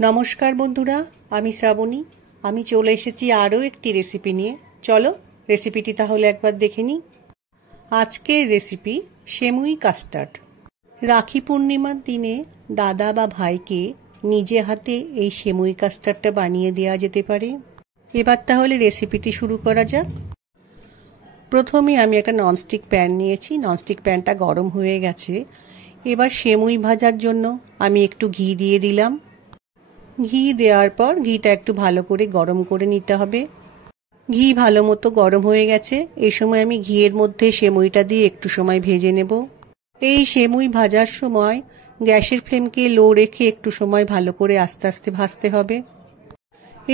নমস্কার বন্ধুরা, আমি শ্রাবণী। আমি চলে এসেছি আরও একটি রেসিপি নিয়ে। চলো রেসিপিটি তাহলে একবার দেখে নিই। আজকের রেসিপি সেমুই কাস্টার্ড। রাখি পূর্ণিমার দিনে দাদা বা ভাইকে নিজে হাতে এই সেমুই কাস্টার্ডটা বানিয়ে দেওয়া যেতে পারে। এবার তাহলে রেসিপিটি শুরু করা যাক। প্রথমে আমি একটা ননস্টিক প্যান নিয়েছি। ননস্টিক প্যানটা গরম হয়ে গেছে। এবার সেমুই ভাজার জন্য আমি একটু ঘি দিয়ে দিলাম। ঘি দেওয়ার পর ঘিটা একটু ভালো করে গরম করে নিতে হবে। ঘি ভালো মতো গরম হয়ে গেছে। এই সময় আমি ঘিয়ের মধ্যে সেমুইটা দিয়ে একটু সময় ভেজে নেব। এই সেমুই ভাজার সময় গ্যাসের ফ্লেমকে লো রেখে একটু সময় ভালো করে আস্তে আস্তে ভাজতে হবে।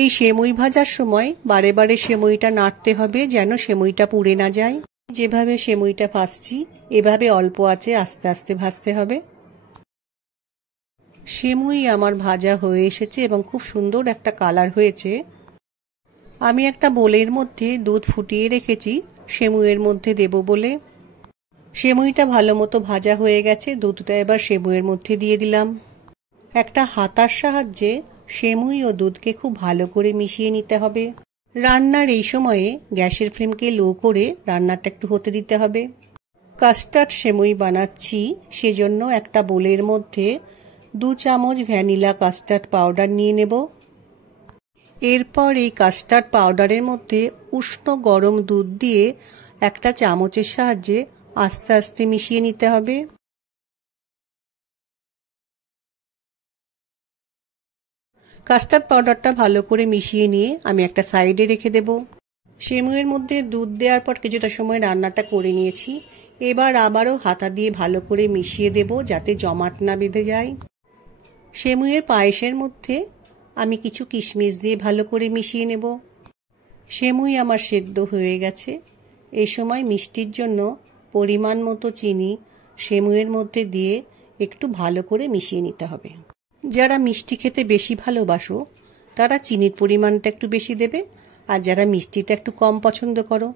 এই সেমুই ভাজার সময় বারে বারে সেমুইটা নাড়তে হবে যেন সেমুইটা পুড়ে না যায়। যেভাবে সেমুইটা ভাজছি এভাবে অল্প আঁচে আস্তে আস্তে ভাজতে হবে। সেমুই আমার ভাজা হয়ে এসেছে এবং খুব সুন্দর একটা কালার হয়েছে। আমি একটা বোলের মধ্যে দুধ ফুটিয়ে রেখেছি সেমুইয়ের মধ্যে দেব বলে। সেমুইটা ভালো মতো ভাজা হয়ে গেছে। দুধটা এবার সেমুইয়ের মধ্যে দিয়ে দিলাম। একটা হাতার সাহায্যে সেমুই ও দুধকে খুব ভালো করে মিশিয়ে নিতে হবে। রান্নার এই সময়ে গ্যাসের ফ্লেমকে লো করে রান্নাটা একটু হতে দিতে হবে। কাস্টার্ড সেমুই বানাচ্ছি, সেজন্য একটা বোলের মধ্যে 2 চামচ ভ্যানিলা কাস্টার্ড পাউডার নিয়ে নেব। এরপর এই কাস্টার্ড পাউডারের মধ্যে উষ্ণ গরম দুধ দিয়ে একটা চামচের সাহায্যে আস্তে আস্তে মিশিয়ে নিতে হবে। কাস্টার্ড পাউডারটা ভালো করে মিশিয়ে নিয়ে আমি একটা সাইডে রেখে দেব। সেমুইয়ের মধ্যে দুধ দেওয়ার পর কিছুটা সময় রান্নাটা করে নিয়েছি। এবার আবারও হাতা দিয়ে ভালো করে মিশিয়ে দেব যাতে জমাট না বেঁধে যায়। সেমুইয়ের পায়েসের মধ্যে আমি কিছু কিশমিশ দিয়ে ভালো করে মিশিয়ে নেব। সেমুই আমার সেদ্ধ হয়ে গেছে। এই সময় মিষ্টির জন্য পরিমাণ মতো চিনি সেমুইয়ের মধ্যে দিয়ে একটু ভালো করে মিশিয়ে নিতে হবে। যারা মিষ্টি খেতে বেশি ভালোবাসো তারা চিনির পরিমাণটা একটু বেশি দেবে, আর যারা মিষ্টিটা একটু কম পছন্দ করো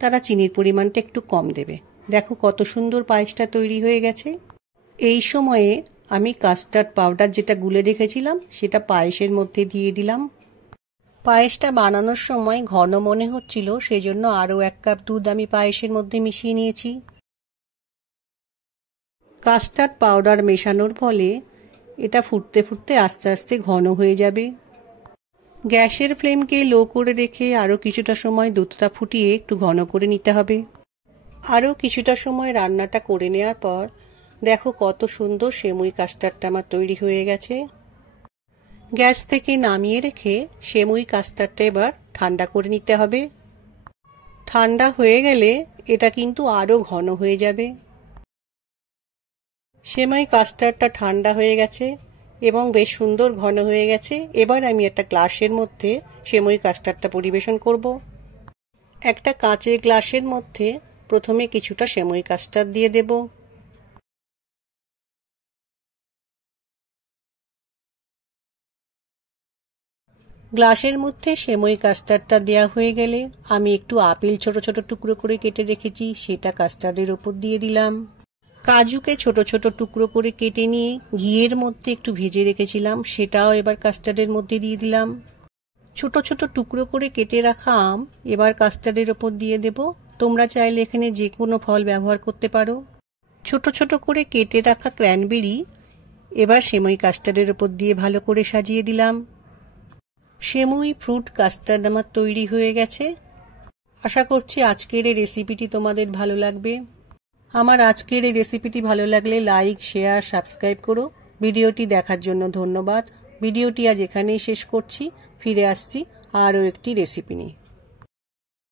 তারা চিনির পরিমাণটা একটু কম দেবে। দেখো কত সুন্দর পায়েসটা তৈরি হয়ে গেছে। এই সময়ে আমি কাস্টার্ড পাউডার যেটা গুলে রেখেছিলাম সেটা পায়েসের মধ্যে দিয়ে দিলাম। পায়েসটা বানানোর সময় ঘন মনে হচ্ছিল, সেজন্য আরও 1 কাপ দুধ আমি পায়েসের মধ্যে মিশিয়ে নিয়েছি। কাস্টার্ড পাউডার মেশানোর ফলে এটা ফুটতে ফুটতে আস্তে আস্তে ঘন হয়ে যাবে। গ্যাসের ফ্লেমকে লো করে রেখে আরও কিছুটা সময় দুধটা ফুটিয়ে একটু ঘন করে নিতে হবে। আরও কিছুটা সময় রান্নাটা করে নেওয়ার পর দেখো কত সুন্দর সেমুই কাস্টার্ডটা আমার তৈরি হয়ে গেছে। গ্যাস থেকে নামিয়ে রেখে সেমুই কাস্টার্ডটা এবার ঠান্ডা করে নিতে হবে। ঠান্ডা হয়ে গেলে এটা কিন্তু আরও ঘন হয়ে যাবে। সেমুই কাস্টার্ডটা ঠান্ডা হয়ে গেছে এবং বেশ সুন্দর ঘন হয়ে গেছে। এবার আমি একটা গ্লাসের মধ্যে সেমুই কাস্টার্ডটা পরিবেশন করব। একটা কাঁচের গ্লাসের মধ্যে প্রথমে কিছুটা সেমুই কাস্টার্ড দিয়ে দেব। গ্লাসের মধ্যে সেমুই কাস্টার্ডটা দেওয়া হয়ে গেলে আমি একটু আপেল ছোট ছোট টুকরো করে কেটে রেখেছি সেটা কাস্টার্ডের ওপর দিয়ে দিলাম। কাজুকে ছোট ছোট টুকরো করে কেটে নিয়ে ঘিয়ের মধ্যে একটু ভেজে রেখেছিলাম সেটাও এবার কাস্টার্ডের মধ্যে দিয়ে দিলাম। ছোট ছোট টুকরো করে কেটে রাখা আম এবার কাস্টার্ডের ওপর দিয়ে দেব। তোমরা চাইলে এখানে যে কোনো ফল ব্যবহার করতে পারো। ছোট ছোট করে কেটে রাখা ক্র্যানবেরি এবার সেমুই কাস্টার্ডের ওপর দিয়ে ভালো করে সাজিয়ে দিলাম। সেমুই ফ্রুট কাস্টার্ড আমার তৈরি হয়ে গেছে। আশা করছি আজকের এই রেসিপিটি তোমাদের ভালো লাগবে। আমার আজকের এই রেসিপিটি ভালো লাগলে লাইক, শেয়ার, সাবস্ক্রাইব করো। ভিডিওটি দেখার জন্য ধন্যবাদ। ভিডিওটি আজ এখানেই শেষ করছি। ফিরে আসছি আরও একটি রেসিপি নিয়ে।